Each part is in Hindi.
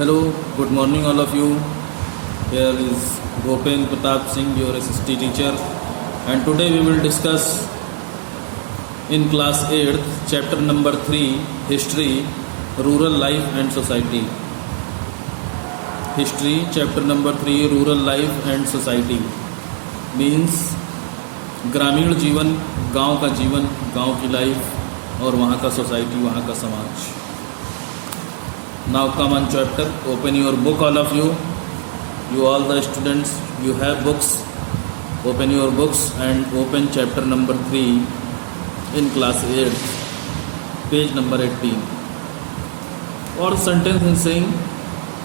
Hello, good morning all of you. Here is Bhupen Pratap Singh, your SST teacher, and today we will discuss in class 8th chapter number 3, History, Rural Life and Society. History chapter number 3, Rural Life and Society means ग्रामीण जीवन, गांव का जीवन, गांव की लाइफ और वहाँ का सोसाइटी, वहाँ का समाज. Now come on chapter, open your book all of you all the students, you have books, open your books and open chapter number 3 in class 8, page number 18. Or sentence is saying,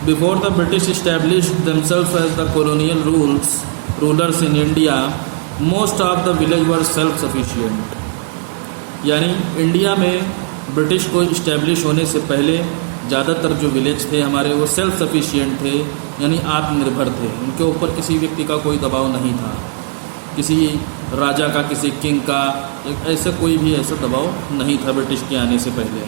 before the British established themselves as the colonial rulers in India, most of the village were self-sufficient. यानी इंडिया में ब्रिटिश को इस्टेब्लिश होने से पहले ज़्यादातर जो विलेज थे हमारे वो सेल्फ सफिशिएंट थे, यानी आत्मनिर्भर थे. उनके ऊपर किसी व्यक्ति का कोई दबाव नहीं था, किसी राजा का, किसी किंग का, ऐसा कोई भी ऐसा दबाव नहीं था ब्रिटिश के आने से पहले.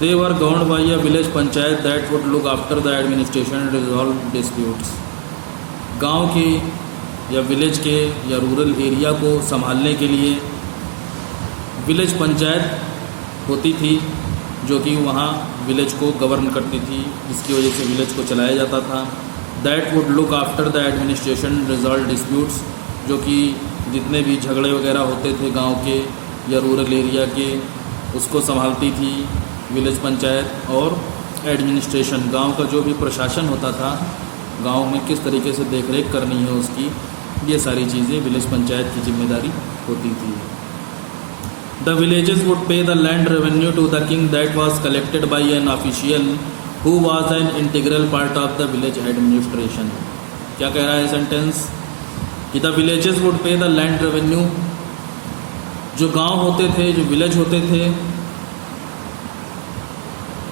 They were governed by a village panchayat that would look after the administration and resolve disputes. गांव के या विलेज के या रूरल एरिया को संभालने के लिए विलेज पंचायत होती थी, जो कि वहाँ विलेज को गवर्न करती थी, जिसकी वजह से विलेज को चलाया जाता था. That would look after the administration resolve disputes, जो कि जितने भी झगड़े वगैरह होते थे गांव के या रूरल एरिया के, उसको संभालती थी विलेज पंचायत. और एडमिनिस्ट्रेशन, गांव का जो भी प्रशासन होता था, गांव में किस तरीके से देखरेख करनी है उसकी, ये सारी चीज़ें विलेज पंचायत की जिम्मेदारी होती थी. The villages would pay the land revenue to the king that was collected by an official who was an integral part of the village administration. क्या कह रहा है सेंटेंस कि the villages would pay the land revenue, जो गांव होते थे, जो विलेज होते थे,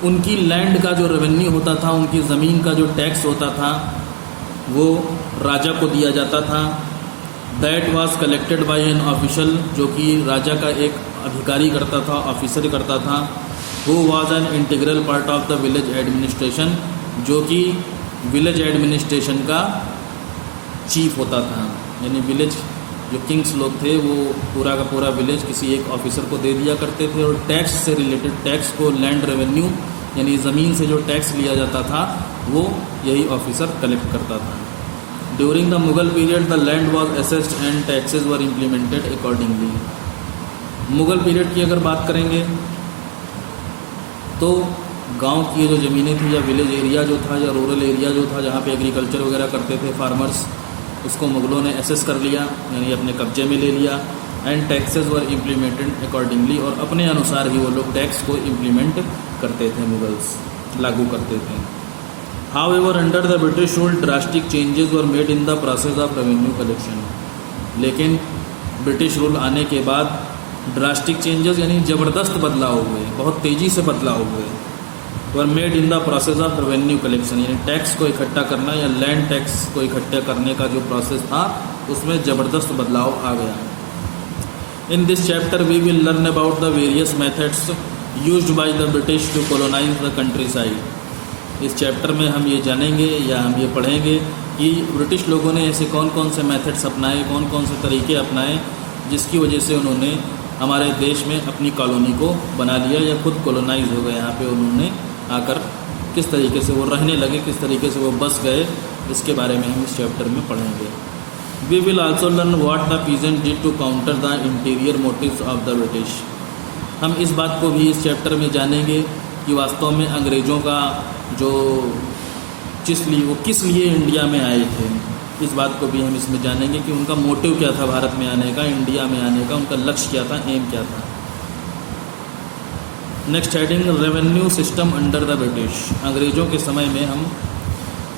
उनकी लैंड का जो रेवेन्यू होता था, उनकी ज़मीन का जो टैक्स होता था, वो राजा को दिया जाता था. That was collected by an official, जो कि राजा का एक अधिकारी करता था, ऑफिसर करता था. Who was an integral part of the village administration, जो कि विलेज एडमिनिस्ट्रेशन का चीफ होता था. यानी विलेज जो किंग्स लोग थे वो पूरा का पूरा विलेज किसी एक ऑफिसर को दे दिया करते थे, और टैक्स से रिलेटेड टैक्स को, लैंड रेवेन्यू यानी ज़मीन से जो टैक्स लिया जाता था, वो यही ऑफिसर कलेक्ट करता था. During the Mughal period the land was assessed and taxes were implemented accordingly. Mughal period की अगर बात करेंगे तो गांव की जो ज़मीनें थी या विलेज एरिया जो था या रूरल एरिया जो था, जहाँ पे एग्रीकल्चर वगैरह करते थे फार्मर्स, उसको मुगलों ने असेस कर लिया, यानी अपने कब्जे में ले लिया. And taxes were implemented accordingly, और अपने अनुसार ही वो लोग टैक्स को इम्प्लीमेंट करते थे, मुगल्स लागू करते थे. However, under the British rule, drastic changes were made in the process of revenue collection. लेकिन ब्रिटिश रूल आने के बाद ड्रास्टिक चेंजेस यानी ज़बरदस्त बदलाव हुए, बहुत तेज़ी से बदलाव हुए. Were made in the process of revenue collection, यानी टैक्स को इकट्ठा करना या लैंड टैक्स को इकट्ठा करने का जो प्रोसेस था, उसमें ज़बरदस्त बदलाव आ गया. In this chapter we will learn about the various methods used by the British to colonise the countryside. इस चैप्टर में हम ये जानेंगे या हम ये पढ़ेंगे कि ब्रिटिश लोगों ने ऐसे कौन कौन से मेथड्स अपनाए, कौन कौन से तरीके अपनाए, जिसकी वजह से उन्होंने हमारे देश में अपनी कॉलोनी को बना लिया या खुद कॉलोनाइज हो गए. यहाँ पे उन्होंने आकर किस तरीके से वो रहने लगे, किस तरीके से वो बस गए, इसके बारे में हम इस चैप्टर में पढ़ेंगे. We will also learn what the peasant did to counter the interior motives of the British. हम इस बात को भी इस चैप्टर में जानेंगे कि वास्तव में अंग्रेज़ों का जो किस लिए इंडिया में आए थे, इस बात को भी हम इसमें जानेंगे कि उनका मोटिव क्या था भारत में आने का, इंडिया में आने का, उनका लक्ष्य क्या था, एम क्या था. Next heading, revenue system under the British. अंग्रेज़ों के समय में हम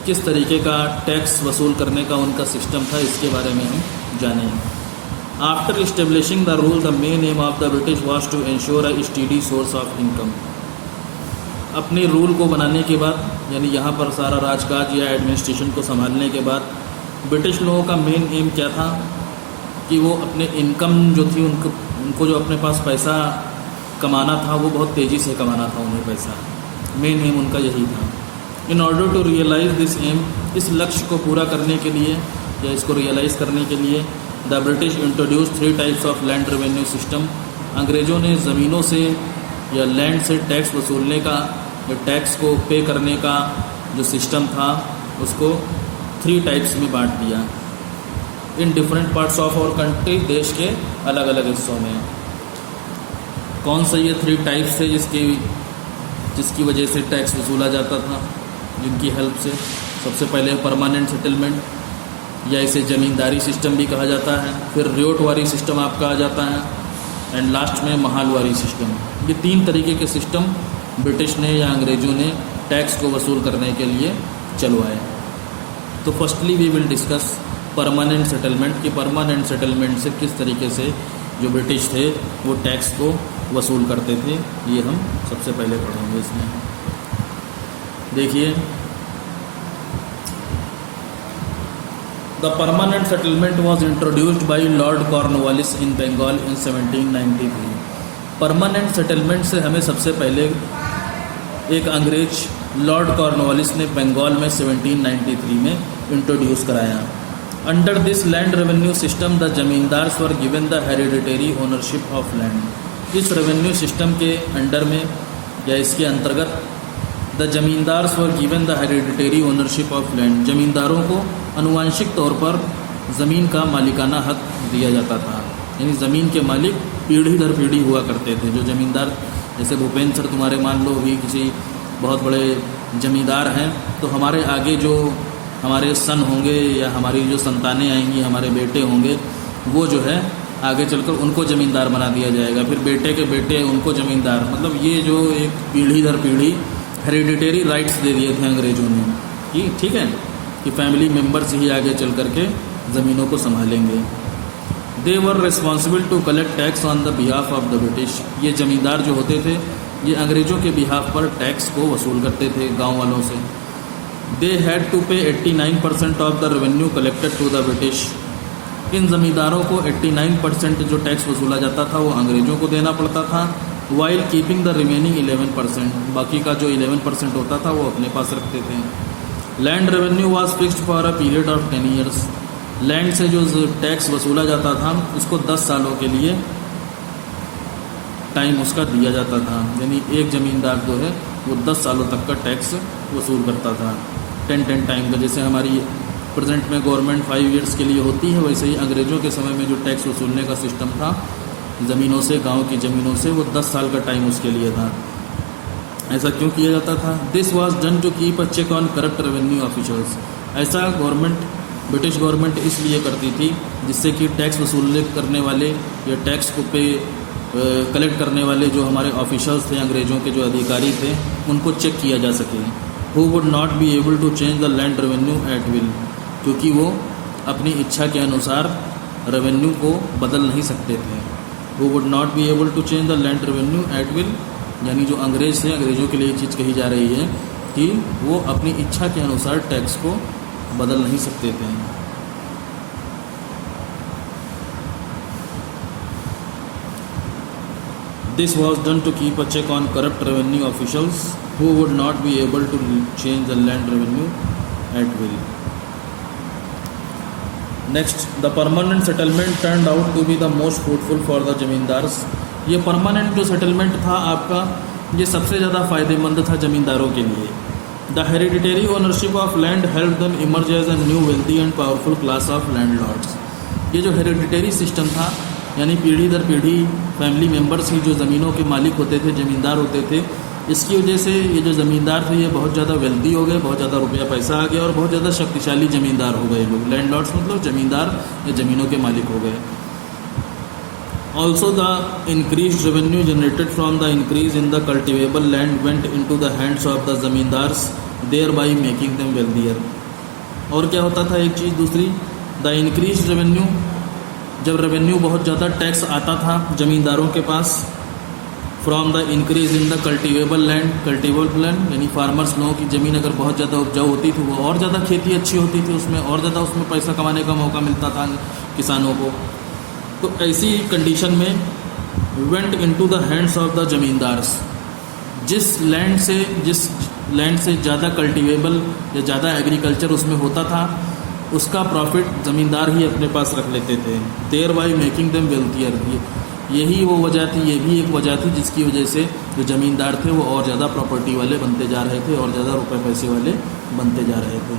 किस तरीके का टैक्स वसूल करने का उनका सिस्टम था, इसके बारे में हम जानेंगे. After establishing the rule the main aim of the British was to ensure a steady source of income. अपने रूल को बनाने के बाद, यानी यहाँ पर सारा राजकाज या एडमिनिस्ट्रेशन को संभालने के बाद, ब्रिटिश लोगों का मेन एम क्या था कि वो अपने इनकम जो थी, उनको जो अपने पास पैसा कमाना था वो बहुत तेज़ी से कमाना था उन्हें पैसा, मेन एम उनका यही था। In order to realise this aim, इस लक्ष्य को पूरा करने के लिए या इसको रियलाइज़ करने के लिए the British introduce 3 types of land revenue system, अंग्रेज़ों ने ज़मीनों से या लैंड से टैक्स वसूलने का या टैक्स को पे करने का जो सिस्टम था उसको 3 टाइप्स में बांट दिया in different parts of our country, देश के अलग अलग हिस्सों में। कौन सा ये 3 टाइप्स थे जिसकी वजह से टैक्स वसूला जाता था, जिनकी हेल्प से? सबसे पहले परमानेंट सेटलमेंट या इसे ज़मींदारी सिस्टम भी कहा जाता है, फिर रियोटवारी सिस्टम आपका आ जाता है, एंड लास्ट में महालवारी सिस्टम। ये 3 तरीके के सिस्टम ब्रिटिश ने या अंग्रेज़ों ने टैक्स को वसूल करने के लिए चलवाए। तो firstly we will discuss permanent settlement, कि परमानेंट सेटलमेंट से किस तरीके से जो ब्रिटिश थे वो टैक्स को वसूल करते थे, ये हम सबसे पहले पढ़ेंगे इसमें। देखिए, the permanent settlement was introduced by Lord Cornwallis in Bengal in 1793। Permanent settlement से हमें सबसे पहले एक अंग्रेज लॉर्ड कॉर्नवालिस ने बंगाल में 1793 में इंट्रोड्यूस कराया। Under this land revenue system the zamindars were given the hereditary ownership of land. इस रेवेन्यू सिस्टम के अंडर में या इसके अंतर्गत the zamindars were given the hereditary ownership of land, जमींदारों को अनुवांशिक तौर पर ज़मीन का मालिकाना हक दिया जाता था। यानी ज़मीन के मालिक पीढ़ी दर पीढ़ी हुआ करते थे। जो ज़मींदार, जैसे भूपेंद्र सर तुम्हारे मान लो भी किसी बहुत बड़े ज़मींदार हैं, तो हमारे आगे जो हमारे सन होंगे या हमारी जो संतानें आएंगी, हमारे बेटे होंगे, वो जो है आगे चलकर उनको ज़मींदार बना दिया जाएगा। फिर बेटे के बेटे उनको ज़मींदार, मतलब ये जो एक पीढ़ी दर पीढ़ी हेरिडिटरी राइट्स दे दिए थे अंग्रेज़ों ने कि ठीक है कि फैमिली मेम्बर्स ही आगे चल करके ज़मीनों को संभालेंगे। They were responsible to collect tax on the behalf of the British. ये ज़मींदार जो होते थे ये अंग्रेज़ों के बिहाफ पर टैक्स को वसूल करते थे गांव वालों से। They had to pay 89% of the revenue collected to the British. इन ज़मींदारों को 89% जो टैक्स वसूला जाता था वो अंग्रेज़ों को देना पड़ता था, वाइल कीपिंग द रिमेनिंग 11%, बाकी का जो 11% होता था वो अपने पास रखते थे। Land revenue was fixed for a period of 10 years. Land से जो टैक्स वसूला जाता था उसको 10 सालों के लिए टाइम उसका दिया जाता था। यानी एक ज़मींदार जो है वो 10 सालों तक का टैक्स वसूल करता था, 10 टाइम का। जैसे हमारी प्रेजेंट में गवर्नमेंट 5 ईयर्स के लिए होती है, वैसे ही अंग्रेज़ों के समय में जो टैक्स वसूलने का सिस्टम था ज़मीनों से, गांव की ज़मीनों से, वो 10 साल का टाइम उसके लिए था। ऐसा क्यों किया जाता था? This was done to keep a check on corrupt revenue officers. ऐसा ब्रिटिश गवर्नमेंट इसलिए करती थी जिससे कि टैक्स वसूल करने वाले या टैक्स को कलेक्ट करने वाले जो हमारे ऑफिसर्स थे, अंग्रेज़ों के जो अधिकारी थे, उनको चेक किया जा सके। Who would not be able to change the land revenue at will, क्योंकि वो अपनी इच्छा के अनुसार रेवेन्यू को बदल नहीं सकते थे। Who would not be able to change the land revenue at will, यानी जो अंग्रेज़ थे, अंग्रेज़ों के लिए ये चीज़ कही जा रही है कि वो अपनी इच्छा के अनुसार टैक्स को बदल नहीं सकते थे। This was done to keep a check on corrupt revenue officials who would not be able to change the land revenue at will. Next, the permanent settlement turned out to be the most fruitful for the zamindars. ये परमानेंट जो सेटलमेंट था आपका, ये सबसे ज़्यादा फ़ायदेमंद था ज़मींदारों के लिए। The hereditary ownership of land help them emerge as a new wealthy and powerful class of landlords. ये जो हेरिडिटरी सिस्टम था, यानी पीढ़ी दर पीढ़ी फैमिली मेम्बर्स ही जो ज़मीनों के मालिक होते थे, ज़मींदार होते थे, इसकी वजह से ये जो ज़मींदार थे ये बहुत ज़्यादा वेल्थी हो गए, बहुत ज़्यादा रुपया पैसा आ गया और बहुत ज़्यादा शक्तिशाली ज़मींदार हो गए लोग। लैंडलॉर्ड्स मतलब ज़मींदार या ज़मीनों के मालिक हो गए। Also, the increased revenue generated from the increase in the cultivable land went into the hands of the zamindars, thereby making them wealthier. और क्या होता था एक चीज़ दूसरी, the increased revenue, जब रेवेन्यू बहुत ज़्यादा टैक्स आता था ज़मींदारों के पास, from the increase in the cultivable land, यानी फार्मर्स लोगों की ज़मीन अगर बहुत ज़्यादा उपजाऊ होती थी, वो और ज़्यादा खेती अच्छी होती थी, उसमें और ज़्यादा उसमें पैसा कमाने का मौका मिलता था किसानों को। तो ऐसी कंडीशन में went into the hands of the zamindars, जिस लैंड से, जिस लैंड से ज़्यादा कल्टीवेबल या ज़्यादा एग्रीकल्चर उसमें होता था, उसका प्रॉफिट ज़मींदार ही अपने पास रख लेते थे। Thereby making them wealthier, यही वो वजह थी, ये भी एक वजह थी जिसकी वजह से जो ज़मींदार थे वो और ज़्यादा प्रॉपर्टी वाले बनते जा रहे थे और ज़्यादा रुपए पैसे वाले बनते जा रहे थे।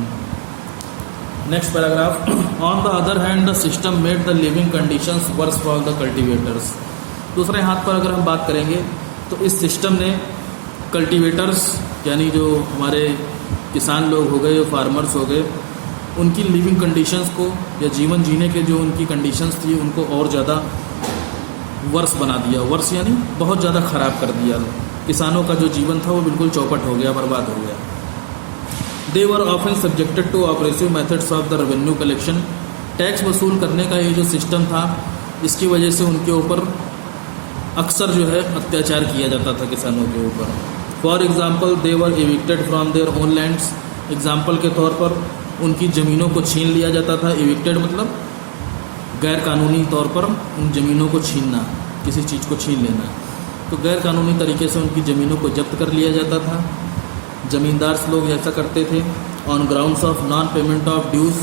Next paragraph, on the other hand the system made the living conditions worse for the cultivators. दूसरे हाथ पर अगर हम बात करेंगे तो इस सिस्टम ने कल्टीवेटर्स यानी जो हमारे किसान लोग हो गए, फार्मर्स हो गए, उनकी लिविंग कंडीशंस को या जीवन जीने के जो उनकी कंडीशंस थी उनको और ज़्यादा वर्स बना दिया। वर्स यानी बहुत ज़्यादा ख़राब कर दिया। किसानों का जो जीवन था वो बिल्कुल चौपट हो गया, बर्बाद हो गया। They were often subjected to oppressive methods of the revenue collection. Tax वसूल करने का ये जो सिस्टम था, इसकी वजह से उनके ऊपर अक्सर जो है अत्याचार किया जाता था किसानों के ऊपर। For example they were evicted from their own lands. Example के तौर पर उनकी ज़मीनों को छीन लिया जाता था। एविक्टेड मतलब गैर कानूनी तौर पर उन ज़मीनों को छीनना, किसी चीज़ को छीन लेना। तो गैर कानूनी तरीके से उनकी ज़मीनों को जब्त कर लिया जाता था। ज़मींदार लोग ऐसा करते थे on grounds of non payment of dues.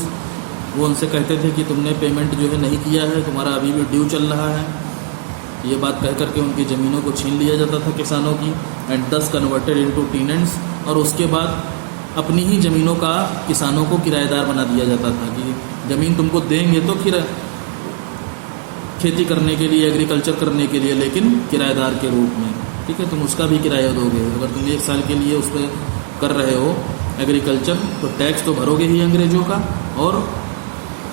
वो उनसे कहते थे कि तुमने पेमेंट जो है नहीं किया है, तुम्हारा अभी भी ड्यू चल रहा है। ये बात कह करके उनकी ज़मीनों को छीन लिया जाता था किसानों की। एंड दस कन्वर्टेड इनटू टेनेंट्स, और उसके बाद अपनी ही ज़मीनों का किसानों को किराएदार बना दिया जाता था कि ज़मीन तुमको देंगे तो खेती करने के लिए, एग्रीकल्चर करने के लिए, लेकिन किराएदार के रूप में। ठीक है, तुम उसका भी किराया दोगे। अगर तुम 1 साल के लिए उस पर कर रहे हो एग्रीकल्चर, तो टैक्स तो भरोगे ही अंग्रेजों का, और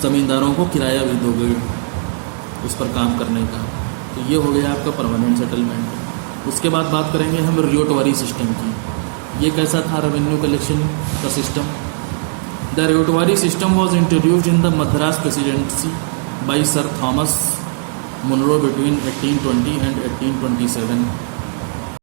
ज़मींदारों को किराया भी दोगे उस पर काम करने का। तो ये हो गया आपका परमानेंट सेटलमेंट। उसके बाद बात करेंगे हम रियोटवारी सिस्टम की। ये कैसा था रेवेन्यू कलेक्शन का system? The ryotwari system was introduced in the Madras presidency by sir Thomas Munro between 1820 and 1827।